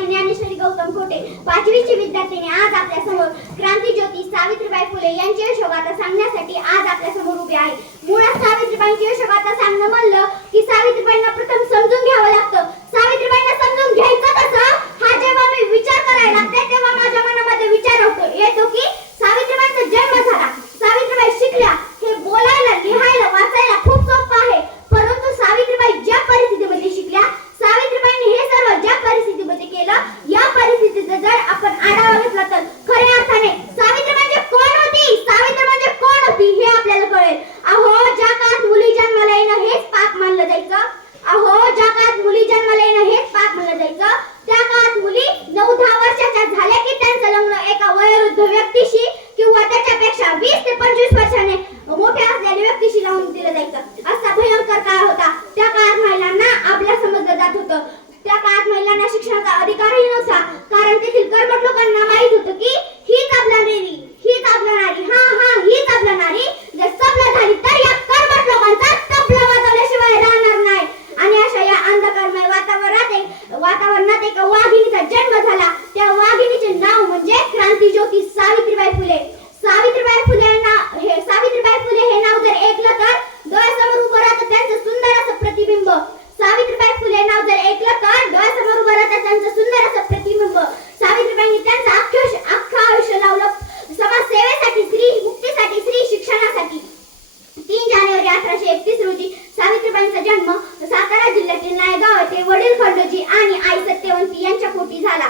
कुमारी ज्ञानेश्वरी गौतम खोटे 5वीची विद्यार्थिनी आज आपल्या समोर क्रांतीज्योती सावित्रीबाई फुले यांची यशोगाथा सांगण्यासाठी आज आपल्या समोर उभी आहे. मुळात सावित्रीबाईंची यशोगाथा सांगणं म्हणलं की सावित्रीबाईंना प्रथम समजून घ्यावं लागतं. सावित्रीबाईंना समजून घ्यायचं कसं हा जेव्हा मी विचार करायला लागते तेव्हा माझ्या मनामध्ये विचार येतो की सावित्रीबाईंचा जन्म झाला, सावित्रीबाई शिकल्या, हे बोलायला लिहायला वाचायला खूप सोपं आहे, परंतु सावित्रीबाई ज्या परिस्थितीमध्ये शिकल्या, सावित्रीबाईंनी हे सर्व ज्या परिस्थितीमध्ये केलं, या परिस्थितीचा जर आपण आढावा घेतला तर खऱ्या अर्थाने सावित्री म्हणजे कोण होती, सावित्री म्हणजे कोण होती हे आपल्याला कळेल. अहो ज्या काळात मुली जन्माला येणं हेच पाप मानलं जायचं, अहो ज्या काळात मुली जन्माला येणं हेच पाप मानलं जायचं, त्या काळात मुली 9-10 वर्षाच्या झाल्या की त्यांचं लग्न एका वयोवृद्ध व्यक्तीशी किंवा त्याच्यापेक्षा 20 ते 25 वर्षाने मोठ्या असलेल्या व्यक्तीशी लावून दिलं जायचं. असा भयंकर काळ होता. त्या काळात महिलांना आपल्या समजलं जात होतं. त्या काळात महिलांना शिक्षणाचा अधिकारही नव्हता, कारण तेथील कर्मठ लोकांना माहित होतं की हीच आपला नारी, हीच आपला नारी, हीच आपला नारी जर सबला झाली तर या कर्मठ लोकांचा तबला वाजवल्याशिवाय राहणार नाही. आणि अशा या अंधकारमय वातावरणात एका वाघिणीचा जन्म झाला. त्या वाघिणीचे नाव म्हणजे क्रांतीज्योती सावित्रीबाई फुले. सावित्रीबाई फुले हे नाव जर ऐकलं तर डोळ्यासमोर उभं राहतं त्यांचं सुंदर असं प्रतिबिंब. सावित्रीबाई फुले नाव जर ऐकलं तर डोळ्यासमोर उभं राहतं त्यांचं सुंदर असं प्रतिबिंब. सावित्रीबाईंनी त्यांचं अख्खं आयुष्य लावलं समाजसेवेसाठी, स्त्री मुक्तीसाठी, स्त्री शिक्षणासाठी. 3 जानेवारी 1831 रोजी सावित्रीबाईंचा जन्म सातारा जिल्ह्यातील नायगाव येथे वडील खंडोजी आणि आई सत्यवंती यांच्या पोटी झाला.